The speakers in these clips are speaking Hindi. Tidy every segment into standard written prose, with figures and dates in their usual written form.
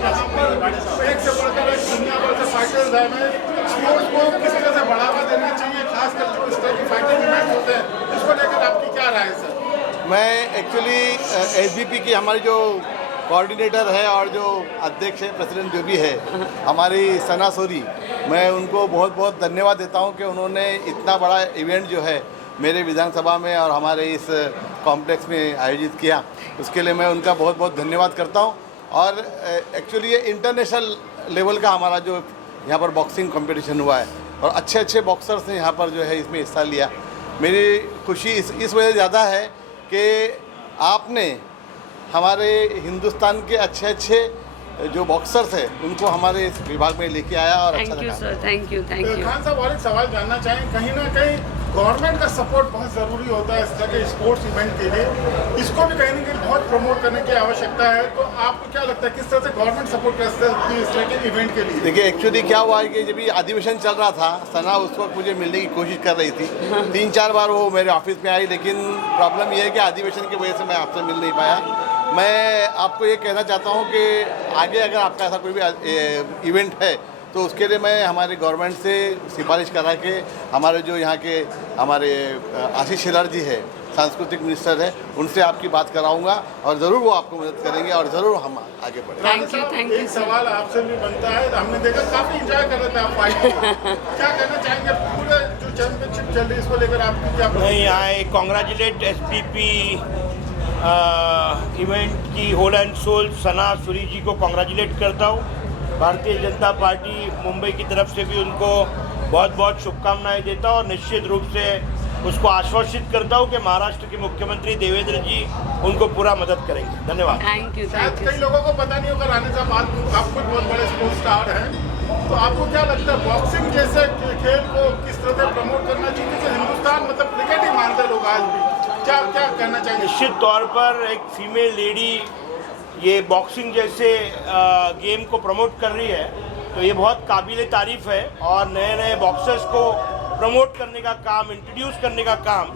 जहाँ पर एक से बढ़कर एक दुनिया भर से फाइटर्स आए हैं, स्पोर्ट्स को किस तरह से बढ़ावा देना चाहिए, खासकर जो इस तरह की फाइटिंग इवेंट होते हैं, इसको लेकर आपकी क्या राय है सर? मैं एक्चुअली एसबीपी की हमारी जो कोऑर्डिनेटर है और जो अध्यक्ष है, प्रेसिडेंट जो भी है हमारी सना सोरी, मैं उनको बहुत बहुत धन्यवाद देता हूं कि उन्होंने इतना बड़ा इवेंट जो है मेरे विधानसभा में और हमारे इस कॉम्प्लेक्स में आयोजित किया। उसके लिए मैं उनका बहुत बहुत धन्यवाद करता हूं। और एक्चुअली ये इंटरनेशनल लेवल का हमारा जो यहाँ पर बॉक्सिंग कंपटीशन हुआ है और अच्छे अच्छे बॉक्सर्स ने यहाँ पर जो है इसमें हिस्सा लिया। मेरी खुशी इस वजह ज़्यादा है कि आपने हमारे हिंदुस्तान के अच्छे अच्छे जो बॉक्सर्स हैं उनको हमारे इस विभाग में लेके आया और अच्छा लगा। Sir, thank you. खान साहब, और एक सवाल जानना चाहें, कहीं ना कहीं गवर्नमेंट का सपोर्ट बहुत ज़रूरी होता है इस तरह के स्पोर्ट्स इवेंट के लिए, इसको भी कहीं ना कहीं बहुत प्रमोट करने की आवश्यकता है, तो आपको क्या लगता है किस तरह से गवर्नमेंट सपोर्ट कर सकती है इस तरह के इवेंट के लिए? देखिए, एक्चुअली क्या हुआ है कि जब ये अधिवेशन चल रहा था, सना उस वक्त मुझे मिलने की कोशिश कर रही थी, 3-4 बार वो मेरे ऑफिस में आई, लेकिन प्रॉब्लम ये है कि अधिवेशन की वजह से मैं आपसे मिल नहीं पाया। मैं आपको ये कहना चाहता हूँ कि आगे अगर आपका ऐसा कोई भी इवेंट है तो उसके लिए मैं हमारे गवर्नमेंट से सिफारिश करा के हमारे जो यहाँ के हमारे आशीष शेलार जी है, सांस्कृतिक मिनिस्टर है, उनसे आपकी बात कराऊंगा और ज़रूर वो आपको मदद करेंगे और ज़रूर हम आगे बढ़ेंगे। Thank you. एक सवाल आपसे भी बनता है, हमने देखा काफ़ी इंजॉय कर रहे थे आप फाइट क्या कहना चाहेंगे पूरे जो चैंपियनशिप चल रही है इसको लेकर आपकी क्या? नहीं, आई कॉन्ग्रेचुलेट एसपीपी इवेंट की होल एंड सोल सना सूरी जी को कॉन्ग्रेचुलेट करता हूँ। भारतीय जनता पार्टी मुंबई की तरफ से भी उनको बहुत बहुत शुभकामनाएं देता हूँ और निश्चित रूप से उसको आश्वासित करता हूँ कि महाराष्ट्र के मुख्यमंत्री देवेंद्र जी उनको पूरा मदद करेंगे। धन्यवाद। Thank you. कई लोगों को पता नहीं होगा, राणे साहब आप खुद बहुत बड़े स्पोर्ट्स स्टार हैं, तो आपको क्या लगता है बॉक्सिंग जैसे खेल को किस तरह से प्रमोट करना चाहिए? कि हिंदुस्तान मतलब क्रिकेट ही मानते लोग आज भी, क्या क्या कहना चाहेंगे? निश्चित तौर पर एक फीमेल लेडी ये बॉक्सिंग जैसे गेम को प्रमोट कर रही है तो ये बहुत काबिल तारीफ है और नए नए बॉक्सर्स को प्रमोट करने का काम, इंट्रोड्यूस करने का काम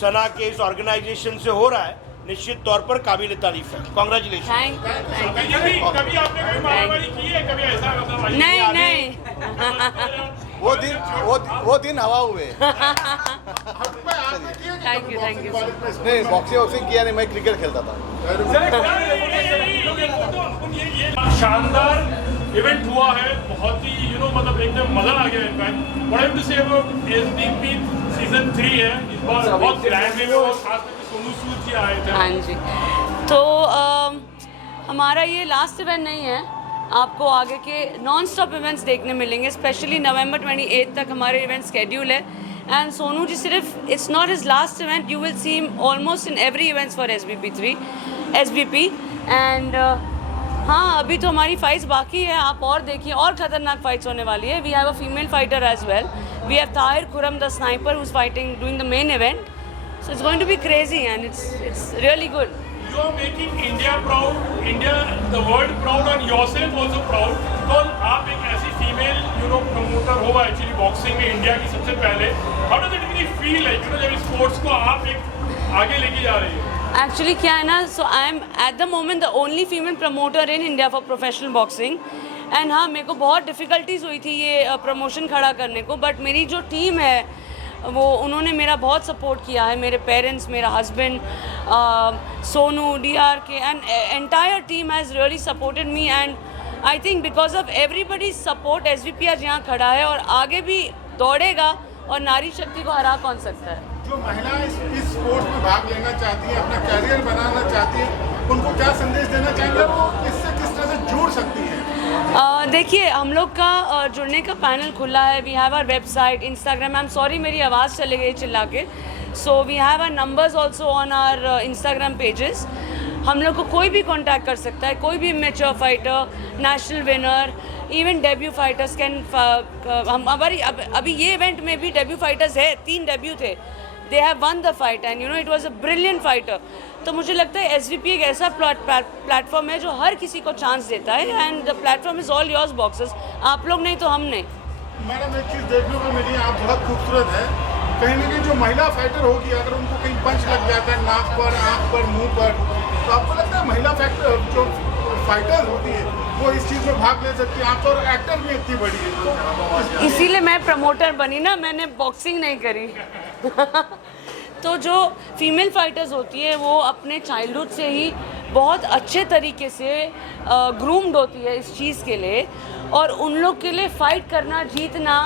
सना के इस ऑर्गेनाइजेशन से हो रहा है। निश्चित तौर पर काबिल तारीफ है। कॉन्ग्रेचुलेशन। Thank you. कभी आपने कोई मारामारी की है? कभी ऐसा मतलब नहीं वो दिन हवा हुए। Thank you. नहीं, बॉक्सिंग किया नहीं, मैं क्रिकेट खेलता था। शानदार इवेंट हुआ है, बहुत ही मतलब एकदम मजा आ गया। In fact what I to say about SDP season 3 है, इस बार बहुत ग्रैंड वे में और खास करके सोनू सूद जी आए थे। हाँ जी, तो हमारा ये लास्ट इवेंट नहीं है, आपको आगे के नॉन स्टॉप इवेंट्स देखने मिलेंगे। स्पेशली नवंबर 28 तक हमारे इवेंट स्केड्यूल है एंड सोनू जी सिर्फ it's not his last event, you will see him almost in every events for SBP and हाँ, अभी तो हमारी फाइट्स बाकी है, आप और देखिए, और खतरनाक फाइट्स होने वाली है। We have a female fighter as well, we have Tahir Khurram the sniper who is fighting doing the main event, so it's going to be crazy and it's really good. You are making India proud, India, the world proud, and yourself also proud. because आप एक ऐसी फीमेल प्रमोटर हो एक्चुअली बॉक्सिंग में इंडिया की सबसे पहले। How does it really feel like जब स्पोर्ट्स को आप एक आगे लेके जा रही हो? एक्चुअली क्या है ना, so I am at the moment the only female promoter in India for professional boxing and हाँ, मेरे को बहुत डिफ़िकल्टीज हुई थी ये प्रमोशन खड़ा करने को, बट मेरी जो टीम है वो उन्होंने मेरा बहुत सपोर्ट किया है, मेरे पेरेंट्स, मेरा husband, Sonu, DRK and entire team has really supported me and I think because of everybody support SVP आज यहाँ खड़ा है और आगे भी दौड़ेगा और नारी शक्ति को हरा कौन सकता है। जो महिलाएं इस स्पोर्ट्स में भाग लेना चाहती हैं, अपना कैरियर बनाना चाहती हैं, उनको क्या संदेश देना चाहेंगे, वो इससे किस तरह से जुड़ सकती हैं? देखिए, हम लोग का जुड़ने का पैनल खुला है। We have our website, Instagram, I am sorry मेरी आवाज़ चले गई चिल्ला के, so we have our numbers also on our Instagram pages. हम लोग को कोई भी कांटेक्ट कर सकता है, कोई भी mature fighter, national winner, even debut fighters can हम हमारी अभी ये इवेंट में भी डेब्यू फाइटर्स है, 3 डेब्यू थे, they have one the fight and it was a brilliant fighter. तो मुझे लगता है SVP एक ऐसा प्लेटफॉर्म है जो हर किसी को चांस देता है and the platform is all yours boxers, आप लोग नहीं तो हम नहीं। मैडम, एक चीज़ देखने को मिली, आप बहुत खूबसूरत है, कहीं ना कहीं जो महिला फाइटर होगी अगर उनको कहीं पंच लग जाता है नाक पर, आँख पर, मुंह पर, तो आपको लगता है महिला जो फाइटर होती है वो इस चीज़ में भाग ले सकती है। आप और एक्टर भी इतनी बड़ी है, तो इसीलिए मैं प्रमोटर बनी ना, मैंने बॉक्सिंग नहीं करी। तो जो फीमेल फाइटर्स होती है वो अपने चाइल्डहुड से ही बहुत अच्छे तरीके से ग्रूम्ड होती है इस चीज़ के लिए, और उन लोग के लिए फ़ाइट करना, जीतना,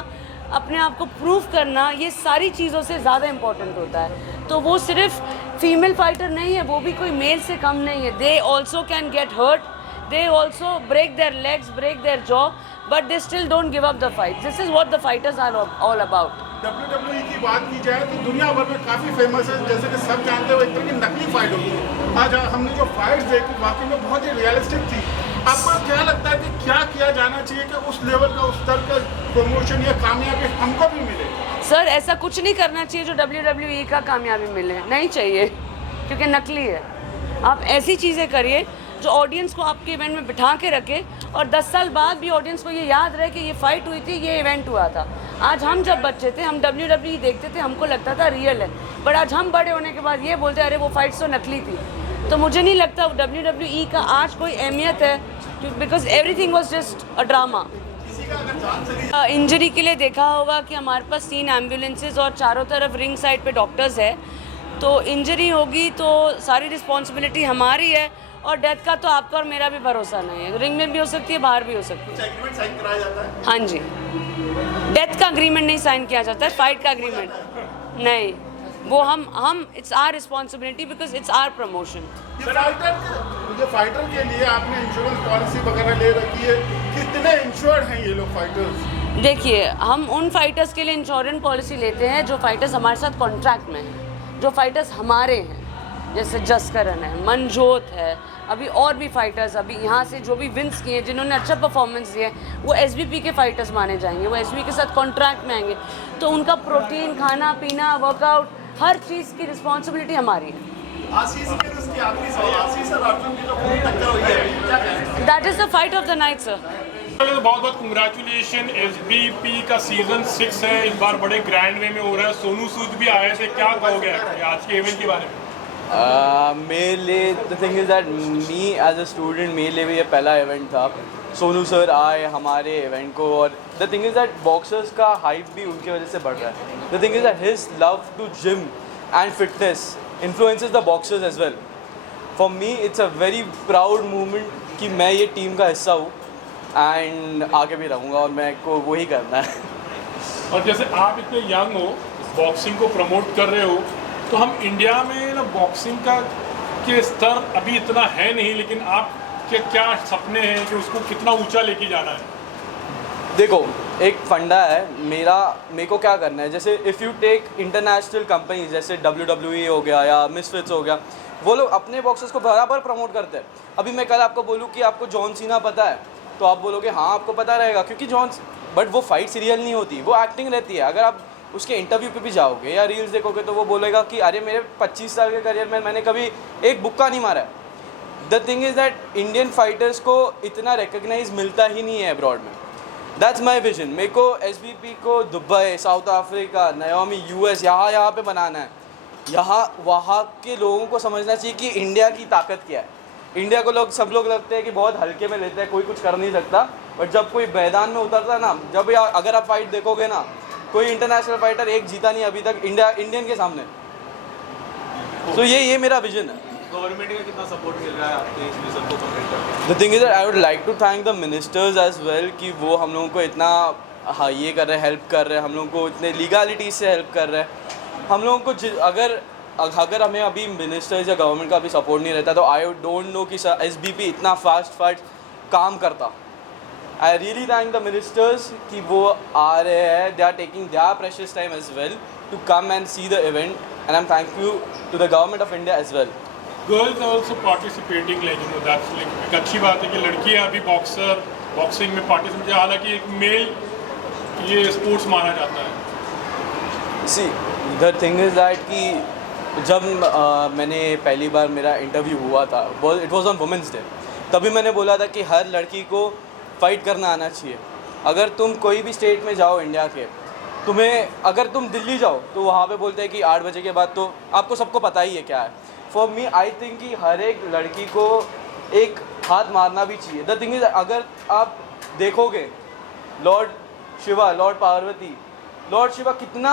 अपने आप को प्रूव करना, ये सारी चीज़ों से ज़्यादा इम्पोर्टेंट होता है। तो वो सिर्फ फीमेल फाइटर नहीं है, वो भी कोई मेल से कम नहीं है। They also can get hurt, they also break their legs, break their jaw, but they still don't give up the fight. This is what the fighters are all about. WWE की बात की जाए तो दुनिया भर में काफ़ी फेमस है, जैसे कि सब जानते हो एक तरह की नकली फाइट होती है। आज हमने जो फाइट्स देखी वाकई में बहुत ही रियलिस्टिक थी। आपको क्या लगता है कि क्या किया जाना चाहिए कि उस लेवल का, उस स्तर का प्रमोशन या कामयाबी हमको भी मिले? सर ऐसा कुछ नहीं करना चाहिए जो WWE का कामयाबी मिले, नहीं चाहिए, क्योंकि नकली है। आप ऐसी चीज़ें करिए जो ऑडियंस को आपके इवेंट में बिठा के रखे, और 10 साल बाद भी ऑडियंस को ये याद रहे कि ये फाइट हुई थी, ये इवेंट हुआ था। आज हम जब बच्चे थे, हम WWE देखते थे, हमको लगता था रियल है, बट आज हम बड़े होने के बाद ये बोलते अरे वो फाइट्स तो नकली थी। तो मुझे नहीं लगता WWE का आज कोई अहमियत है, because everything was just a drama. Injury के लिए देखा होगा कि हमारे पास 3 एम्बुलेंसेज और चारों तरफ रिंग साइड पे डॉक्टर्स है। तो इंजरी होगी तो सारी रिस्पॉन्सिबिलिटी हमारी है, और डेथ का तो आपका और मेरा भी भरोसा नहीं है। रिंग में भी हो सकती है, बाहर भी हो सकती है। एग्रीमेंट साइन कराया जाता है? हाँ जी, डेथ का अग्रीमेंट नहीं साइन किया जाता है, फाइट का अग्रीमेंट नहीं। वो हम it's our responsibility because it's our promotion. ये फाइटर के लिए आपने इंश्योरेंस पॉलिसी वगैरह ले रखी है? कितने इंश्योर्ड हैं ये लोग फाइटर्स? देखिए, हम उन फाइटर्स के लिए इंश्योरेंस पॉलिसी लेते हैं जो फाइटर्स हमारे साथ कॉन्ट्रैक्ट में हैं, जो फाइटर्स हमारे हैं, जैसे जसकरण है, मनजोत है, अभी और भी फाइटर्स अभी यहाँ से जो भी विन्स किए, जिन्होंने अच्छा परफॉर्मेंस दिया है, वो SBP के फाइटर्स माने जाएंगे, वो SBP के साथ कॉन्ट्रैक्ट में आएंगे। तो उनका प्रोटीन, खाना पीना, वर्कआउट, हर चीज़ की रिस्पॉन्सिबिलिटी हमारी है। आशीष के उसकी आखिरी सवाल, आशीष और अर्जुन की जो खूब टक्कर हुई है, क्या कहें? That is the fight of the night sir. बहुत बहुत कंग्रेचुलेशन। SBP का सीजन 6 है, इस बार बड़े ग्रैंड वे में हो रहा है। सोनू सूद भी आए थे, क्या कहोगे आज के इवेंट के बारे में? मेरे लिए the thing is that me as a student, मेरे लिए भी ये पहला इवेंट था। सोनू सर आए हमारे इवेंट को, और the thing is that boxers का हाइप भी उनकी वजह से बढ़ रहा है। The thing is that his love to gym and fitness influences the boxers as well. For me it's a very proud moment कि मैं ये टीम का हिस्सा हूँ, एंड आगे भी रहूँगा, और मेरे को वही करना है। और जैसे आप इतने यंग हो, बॉक्सिंग को प्रमोट कर रहे हो, तो हम इंडिया में ना बॉक्सिंग का के स्तर अभी इतना है नहीं, लेकिन आपके क्या सपने हैं कि उसको कितना ऊंचा लेके जाना है? देखो, एक फंडा है मेरे को क्या करना है। जैसे if you take international companies जैसे WWE हो गया या मिसफिट्स हो गया, वो लोग अपने बॉक्सर्स को बराबर प्रमोट करते हैं। अभी मैं कल आपको बोलूँ कि आपको जॉन सीना पता है, तो आप बोलोगे हाँ आपको पता रहेगा, क्योंकि बट वो फाइट सीरियल नहीं होती, वो एक्टिंग रहती है। अगर आप उसके इंटरव्यू पे भी जाओगे या रील्स देखोगे तो वो बोलेगा कि अरे मेरे 25 साल के करियर में मैंने कभी एक बुक्का नहीं मारा है। The thing is that Indian fighters को इतना रिकग्नाइज मिलता ही नहीं है अब्रॉड में। That's my vision. मेरे को SBP को Dubai, south Africa, Naomi, US यहाँ पे बनाना है। यहाँ वहाँ के लोगों को समझना चाहिए कि इंडिया की ताकत क्या है। इंडिया को सब लोग लगते हैं कि बहुत हल्के में लेते हैं, कोई कुछ कर नहीं सकता, बट जब कोई मैदान में उतरता है ना, जब अगर आप फाइट देखोगे ना, कोई इंटरनेशनल फाइटर एक जीता नहीं अभी तक इंडियन के सामने। तो ये मेरा विजन है। गवर्नमेंट का कितना सपोर्ट मिल रहा है आपके इस मिशन को कंप्लीट करने? The thing is that I would like to thank the ministers as well कि वो हम लोगों को इतना ये कर रहे हैं, हेल्प कर रहे हैं, हम लोगों को इतने लीगलिटी से हेल्प कर रहे हैं। हम लोगों को अगर हमें अभी मिनिस्टर्स या गवर्नमेंट का भी सपोर्ट नहीं रहता तो आई डोंट नो कि SBP इतना फास्ट काम करता। I really thank the ministers कि वो आ रहे हैं, they are taking their precious time as well to come and see the event, and I am thank you to the government of India as well. Girls are also participating, like you know that's like एक अच्छी बात है कि लड़कियां अभी बॉक्सिंग में पार्टिसिपेट, हालांकि एक मेल ये स्पोर्ट्स माना जाता है। See the thing is that कि जब मैंने पहली बार मेरा इंटरव्यू हुआ था, it was on women's day, तभी मैंने बोला था कि हर लड़की को फ़ाइट करना आना चाहिए। अगर तुम कोई भी स्टेट में जाओ इंडिया के, अगर तुम दिल्ली जाओ तो वहाँ पे बोलते हैं कि 8 बजे के बाद तो आपको सबको पता ही है क्या है। फॉर मी आई थिंक कि हर एक लड़की को एक हाथ मारना भी चाहिए। द थिंग इज, अगर आप देखोगे Lord Shiva, Lord Parvati, Lord Shiva कितना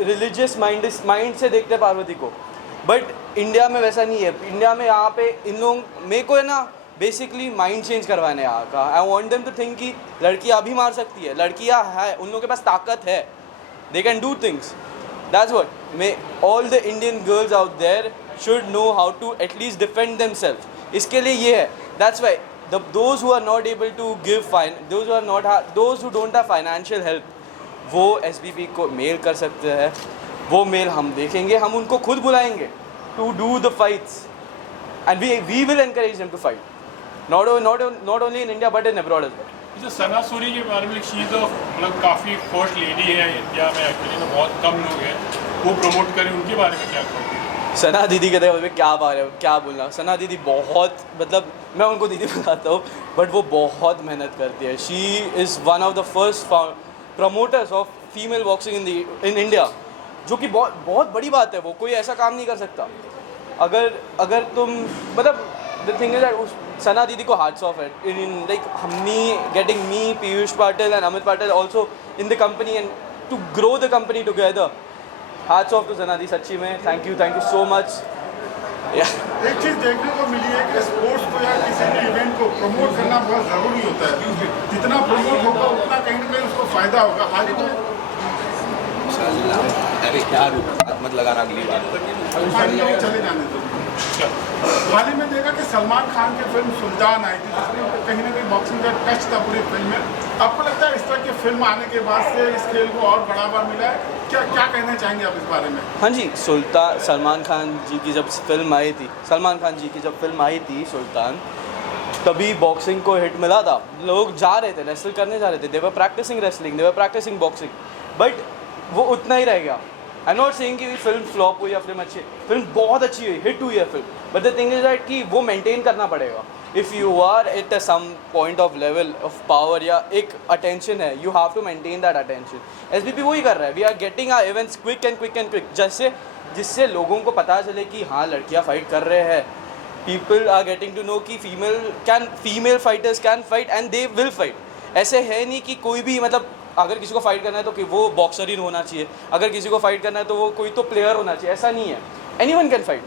रिलीजियस माइंड से देखते हैं पार्वती को, बट इंडिया में वैसा नहीं है। इंडिया में यहाँ पे इन लोग, मेरे को है ना बेसिकली माइंड चेंज करवाने यहाँ का। I want them to think कि लड़कियाँ भी मार सकती है, लड़कियाँ है, उन लोगों के पास ताकत है, they can do things. That's what may all the Indian girls out there should know how to at least defend themselves. इसके लिए ये है, that's why those who are not able to give those who don't have financial help, वो SBP को मेल कर सकते हैं। वो मेल हम देखेंगे, हम उनको खुद बुलाएंगे to do the fights and we will encourage them to fight, not only in India but in abroad as well. जैसे सना सूरी के बारे में शी तो मतलब काफ़ी फर्स्ट लेडी है इंडिया में, एक्चुअली में बहुत कम लोग हैं वो प्रमोट करें, उनके बारे में क्या कहोगे? सना दीदी के देखो क्या बोलना, सना दीदी बहुत, मतलब मैं उनको दीदी बताता हूँ, बट वो बहुत मेहनत करती है। She is one of the first promoters of female boxing in India, जो कि बहुत बड़ी बात है। वो कोई ऐसा काम नहीं कर सकता। अगर तुम मतलब the thing is that Sana didi को हार्ट्स ऑफ है in like getting me, Piyush Patil and Amit Patil also in the company and to grow the company together. Hats off to Sana di, सच्ची में थैंक यू सो मच। एक चीज़ देखने को मिली है कि स्पोर्ट्स को या किसी भी इवेंट को प्रमोट करना बहुत ज़रूरी होता है। जितना प्रमोट होगा उतना कहीं ना कहीं उसको फ़ायदा होगा। हाल ही में अरे क्या मत लगाना अगली बार चले जाने दो। हाल ही में देखा कि सलमान खान की फिल्म सुल्तान आई थी, जिसमें कहीं ना कहीं बॉक्सिंग का टच था पूरी फिल्म में। आपको लगता है इस तरह की फिल्म आने के बाद से इस खेल को और बढ़ावा मिला है? क्या कहना चाहेंगे आप इस बारे में? हाँ जी, सलमान खान जी की जब फिल्म आई थी सुल्तान, तभी बॉक्सिंग को हिट मिला था। लोग जा रहे थे, रेसल करने जा रहे थे, they were practising wrestling, they were practising boxing, but वो उतना ही रह गया। आई नॉट सेइंग कि फिल्म फ्लॉप हुई या फिल्म अच्छी, फिल्म बहुत अच्छी हुई, हिट हुई है film, but the thing is that कि वो मेंटेन करना पड़ेगा। If you are at some point of level of power या एक अटेंशन है, you have to maintain that attention. SBP वही कर रहा है। We are getting our events quick and quick, जिससे लोगों को पता चले कि हाँ लड़कियाँ फाइट कर रहे हैं। People are getting to know कि female fighters can fight and they will fight. ऐसे है नहीं कि कोई भी, मतलब अगर किसी को फाइट करना है तो कि वो बॉक्सर ही होना चाहिए, अगर किसी को फाइट करना है तो वो कोई तो प्लेयर होना चाहिए, ऐसा नहीं है। Anyone can fight.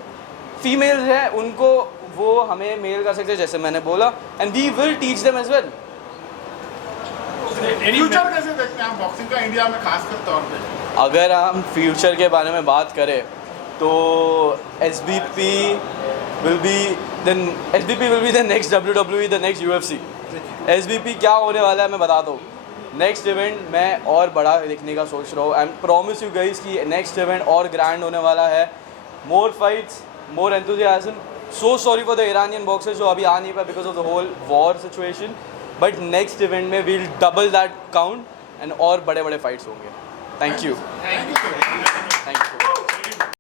फीमेल्स हैं, उनको वो हमें मेल कर सकते हैं, जैसे मैंने बोला, and we will teach them as well. Future कैसे देखते हैं आप बॉक्सिंग का इंडिया में खासकर तौर पे? अगर हम फ्यूचर के बारे में बात करें तो SBP will be the next WWE, the next UFC। SBP क्या होने वाला है मैं बताता हूँ। नेक्स्ट इवेंट मैं और बड़ा देखने का सोच रहा हूँ। आई प्रॉमिस यू गाइस कि नेक्स्ट इवेंट और ग्रैंड होने वाला है। More fights, more enthusiasm. So sorry for the Iranian boxers जो अभी आ नहीं पाए because of the whole war situation, but next event में we'll double that count and और बड़े बड़े फाइट्स होंगे। Thank you.